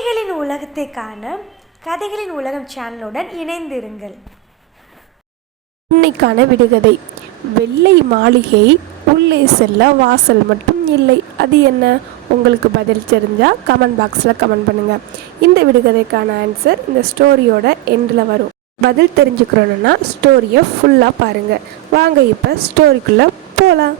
கதைகளின் உலகத்தை காண கதைகளின் உலகம் சேனலுடன் இணைந்திருங்கள். இன்னைக்கான விடுகதை வெள்ளை மாளிகை உள்ளே செல்ல வாசல் மட்டும் இல்லை. அது என்ன? உங்களுக்கு பதில் தெரிஞ்சால் கமெண்ட் பாக்ஸில் கமெண்ட் பண்ணுங்கள் இந்த விடுகதைக்கான ஆன்சர் இந்த ஸ்டோரியோட எண்டில் வரும். பதில் தெரிஞ்சுக்கிறோன்னா ஸ்டோரியை ஃபுல்லாக பாருங்கள் வாங்க இப்போ ஸ்டோரிக்குள்ளே போகலாம்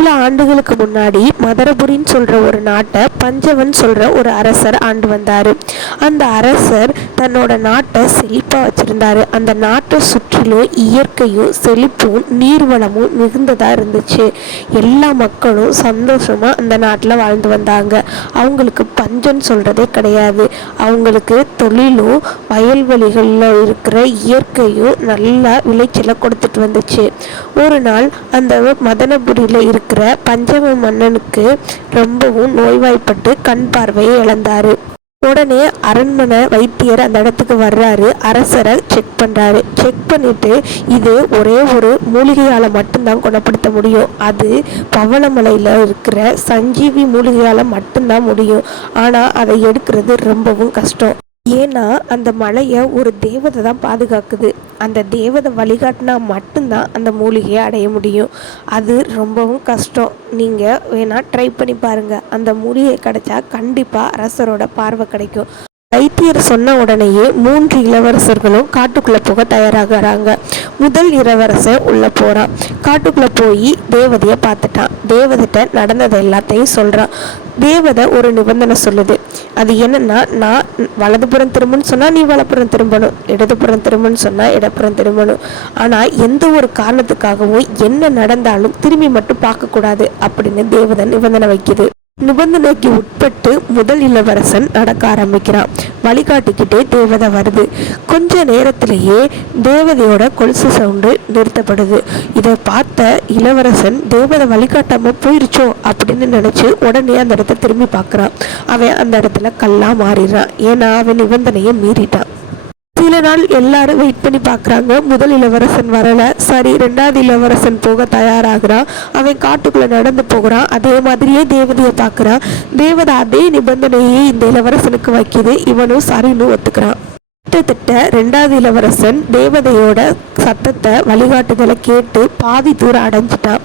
சில ஆண்டுகளுக்கு முன்னாடி மதரபுரின்னு சொல்ற ஒரு நாட்டை பஞ்சவன் சொல்ற ஒரு அரசர் ஆண்டு வந்தார். அந்த அரசர் தன்னோட நாட்டை செழிப்பாக வச்சிருந்தாரு. அந்த நாட்டை சுற்றிலும் இயற்கையும் செழிப்பும் நீர்வளமும் மிகுந்ததாக இருந்துச்சு. எல்லா மக்களும் சந்தோஷமாக அந்த நாட்டில் வாழ்ந்து வந்தாங்க. அவங்களுக்கு பஞ்சம் சொல்கிறதே கிடையாது. அவங்களுக்கு தொழிலும் வயல்வெளிகளில் இருக்கிற இயற்கையும் நல்லா விளைச்சலை கொடுத்துட்டு வந்துச்சு. ஒரு நாள் அந்த மதனபுரியில் இருக்கிற பஞ்சம மன்னனுக்கு ரொம்பவும் நோய்வாய்ப்பட்டு கண் பார்வையை இழந்தாரு. உடனே அரண்மனை வைத்தியர் அந்த இடத்துக்கு வர்றாரு. அரசரை செக் பண்ணுறாரு செக் பண்ணிட்டு இது ஒரே ஒரு மூலிகையால் மட்டும்தான் குணப்படுத்த முடியும். அது பவளமலையில் இருக்கிற சஞ்சீவி மூலிகையால் மட்டும்தான் முடியும். ஆனால் அதை எடுக்கிறது ரொம்பவும் கஷ்டம். ஏன்னா அந்த மலையை ஒரு தேவதை தான் பாதுகாக்குது. அந்த தேவதை வழிகாட்டினா மட்டும்தான் அந்த மூலிகையை அடைய முடியும். அது ரொம்பவும் கஷ்டம். நீங்கள் வேணால் ட்ரை பண்ணி பாருங்கள் அந்த மூலிகை கிடைச்சா கண்டிப்பாக அரசரோட பார்வை கிடைக்கும். வைத்தியர் சொன்ன உடனேயே மூன்று இளவரசர்களும் காட்டுக்குள்ளே போக தயாராகிறாங்க. முதல் இளவரசர் உள்ளே போகிறான் காட்டுக்குள்ளே போய் தேவதையை பார்த்துட்டான். தேவதைட்ட நடந்தது எல்லாத்தையும் சொல்கிறான் தேவதை ஒரு நிபந்தனை சொல்லுது. அது என்னன்னா நான் வலதுபுறம் திரும்புன்னு சொன்னால் நீ வலப்புறம் திரும்பணும். இடதுபுறம் திரும்புன்னு சொன்னால் இடப்புறம் திரும்பணும். ஆனால் எந்த ஒரு காரணத்துக்காகவும் என்ன நடந்தாலும் திரும்பி மட்டும் பார்க்கக்கூடாது அப்படின்னு தேவதை நிபந்தனை வைக்குது. நிபந்தனைக்கு உட்பட்டு முதல் இளவரசன் நடக்க ஆரம்பிக்கிறான். வழிகாட்டிக்கிட்டே தேவதை வருது. கொஞ்ச நேரத்திலேயே தேவதையோட கொலுசு சவுண்டு நிறுத்தப்படுது. இதை பார்த்த இளவரசன் தேவதை வழிகாட்டாம போயிருச்சோ? அப்படின்னு நினைச்சு உடனே அந்த இடத்த திரும்பி பார்க்குறான். அவன் அந்த இடத்துல கல்லா மாறிடுறான். ஏன்னா அவன் நிபந்தனையை மீறிட்டான். சில நாள் எல்லாரும் வெயிட் பண்ணி பார்க்குறாங்க. முதல் இளவரசன் வரலை. சரி ரெண்டாவது இளவரசன் போக தயாராகிறான் அவன் காட்டுக்குள்ளே நடந்து போகிறான். அதே மாதிரியே தேவதையை பார்க்குறான். தேவதை அதே நிபந்தனையை இந்த இளவரசனுக்கு வைக்கிது. இவனும் சரின்னு ஒத்துக்கிறான். கிட்டத்தட்ட ரெண்டாவது இளவரசன் தேவதையோட சத்தத்தை வழிகாட்டுதலை கேட்டு பாதி தூரம் அடைஞ்சிட்டான்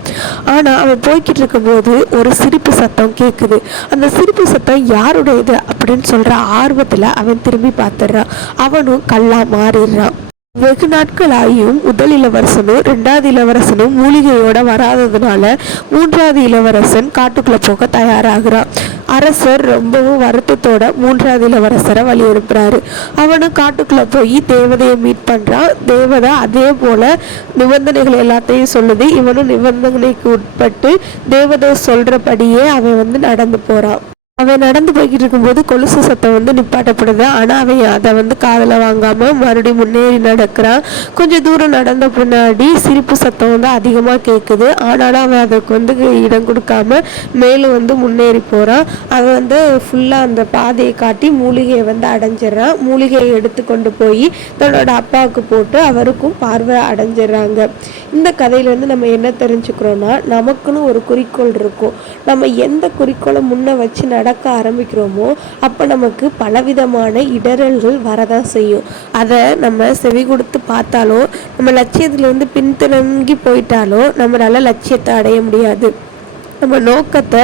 ஆனால் அவன் போய்கிட்டு இருக்கும்போது ஒரு சிரிப்பு சத்தம் கேட்குது அந்த சிரிப்பு சத்தம் யாருடையது அப்படின்னு சொல்கிற ஆர்வத்தில் அவன் திரும்பி பார்த்துடுறான் அவனும் கல்லா மாறிடுறான். வெகு நாட்கள் ஆகியும் முதல் இளவரசனும் ரெண்டாவது இளவரசனும் மூலிகையோட வராததுனால மூன்றாவது இளவரசன் காட்டுக்குள்ள போக தயாராகிறான். அரசர் ரொம்பவும் வருத்தத்தோட மூன்றாவது இளவரசரை வழி அனுப்புறாரு அவனும் காட்டுக்குள்ள போய் தேவதையை மீட் பண்றான் தேவதை அதே போல நிபந்தனைகள் எல்லாத்தையும் சொல்லுது. இவனும் நிபந்தனைக்கு உட்பட்டு தேவதை சொல்றபடியே அவன் வந்து நடந்து போறான் அவன் நடந்து போய்கிட்டு இருக்கும்போது கொலுசு சத்தம் வந்து நிப்பாட்டப்படுது. ஆனால் அவன் அதை வந்து காதில் வாங்காமல் மறுபடியும் முன்னேறி நடக்கிறான் கொஞ்சம் தூரம் நடந்த பின்னாடி சிரிப்பு சத்தம் வந்து அதிகமாக கேட்குது ஆனாலும் அவன் அதுக்கு வந்து இடம் கொடுக்காம மேலும் வந்து முன்னேறி போகிறான் அவன் வந்து ஃபுல்லாக அந்த பாதையை காட்டி மூலிகையை வந்து அடைஞ்சிடுறான் மூலிகையை எடுத்து கொண்டு போய் தன்னோட அப்பாவுக்கு போட்டு அவருக்கும் பார்வை அடைஞ்சிடுறாங்க. இந்த கதையிலேருந்து நம்ம என்ன தெரிஞ்சுக்கிறோன்னா நமக்குன்னு ஒரு குறிக்கோள் இருக்கும். நம்ம எந்த குறிக்கோளை முன்ன வச்சு நடக்க ஆரம்பிக்கிறோமோ அப்போ நமக்கு பலவிதமான இடரல்கள் வரதான் செய்யும். அதை நம்ம செவி கொடுத்து பார்த்தாலோ நம்ம லட்சியத்திலேருந்து பின்தங்கி போயிட்டாலோ நம்மளால் லட்சியத்தை அடைய முடியாது. நம்ம நோக்கத்தை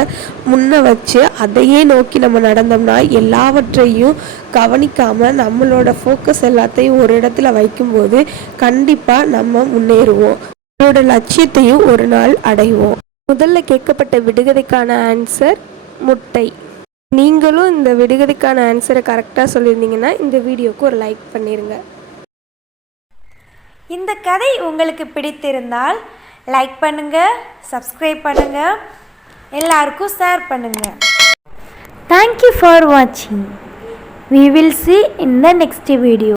முன்ன வச்சு அதையே நோக்கி நம்ம நடந்தோம்னா எல்லாவற்றையும் கவனிக்காமல் நம்மளோட ஃபோக்கஸ் எல்லாத்தையும் ஒரு இடத்துல வைக்கும்போது கண்டிப்பாக நம்ம முன்னேறுவோம். நம்மளோட லட்சியத்தையும் ஒரு நாள் அடைவோம். முதல்ல கேட்கப்பட்ட விடுகதைக்கான ஆன்சர் முட்டை. நீங்களும் இந்த விடுகதைக்கான ஆன்சரை கரெக்டாக சொல்லியிருந்தீங்கன்னா இந்த வீடியோக்கு ஒரு லைக் பண்ணிடுங்க இந்த கதை உங்களுக்கு பிடித்திருந்தால் லைக் பண்ணுங்க சப்ஸ்கிரைப் பண்ணுங்க எல்லாருக்கும் ஷேர் பண்ணுங்க. தேங்க்யூ ஃபார் வாட்சிங் we will see in the next video.